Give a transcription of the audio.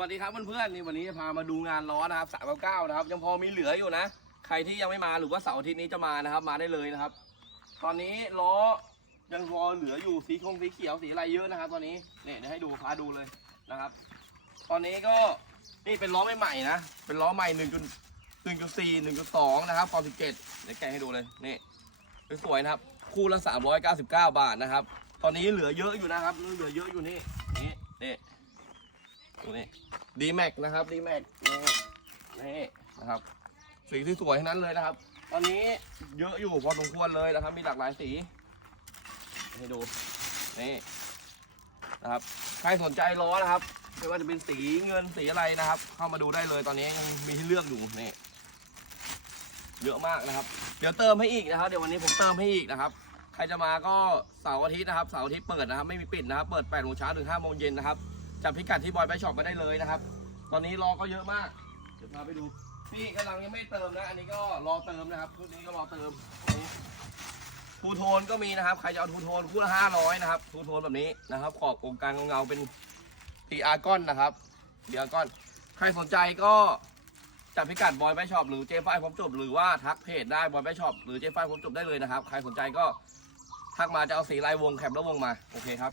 วัสดีครับเพื่อนๆนี่วันนี้จะพามาดูงานล้อนะครับสามเก้านะครับ ยังพอมีเหลืออยู่นะ ใครที่ยังไม่มาหรือว่าเสาร์อาทิตย์นี้จะมานะครับ มาได้เลยนะครับ ตอนนี้ล้อยังพอเหลืออยู่สีคงสีเขียวสีอะไรเยอะนะครับ ตอนนี้เนี่ยเดี๋ยวให้ดูพาดูเลยนะครับ ตอนนี้ก็นี่เป็นล้อใหม่ๆนะ เป็นล้อใหม่หนึ่งจุดหนึ่งจุดสี่หนึ่งจุดสองนะครับฟอร์สิบเจ็ดเดี๋ยวแกะให้ดูเลยนี่สวยๆนะครับ คู่ละสามร้อยเก้าสิบเก้าบาทนะครับ ตอนนี้เหลือเยอะอยู่นะครับ เหลือเยอะอยู่นี่นี่นี่ ดูนี่ดีแม็กนะครับดีแม็กนี่นี่นะครับ สีที่สวยทั้งนั้นเลยนะครับ ตอนนี้เยอะอยู่พอสมควรเลยนะครับ มีหลากหลายสีให้ดูนี่นะครับ ใครสนใจล้อนะครับไม่ว่าจะเป็นสีเงินสีอะไรนะครับ เข้ามาดูได้เลยตอนนี้ยังมีให้เลือกอยู่นี่เยอะมากนะครับ เดี๋ยวเติมให้อีกนะครับ เดี๋ยววันนี้ผมเติมให้อีกนะครับ ใครจะมาก็เสาร์อาทิตย์นะครับ เสาร์อาทิตย์เปิดนะครับ ไม่มีปิดนะครับ เปิด8โมงเช้าถึง5โมงเย็นนะครับ จับพิกัดที่บอยไปช็อปมาได้เลยนะครับ ตอนนี้รอก็เยอะมาก เดี๋ยวพาไปดูนี่กำลังยังไม่เติมนะ อันนี้ก็รอเติมนะครับชุดนี้ก็รอเติมนี่ทูโทนก็มีนะครับ ใครจะเอาทูโทนคู่ละห้าร้อยนะครับ ทูโทนแบบนี้นะครับ ขอบองค์การเงาๆเป็นตีอาร์กอนนะครับตีอาร์กอน ใครสนใจก็จับพิกัดบอยไปช็อปหรือเจฟ้ายผมจบหรือว่าทักเพจได้บอยไปช็อปหรือเจฟ้ายผมจบได้เลยนะครับ ใครสนใจก็ทักมาจะเอาสีลายวงแคปแล้ววงมา โอเคครับ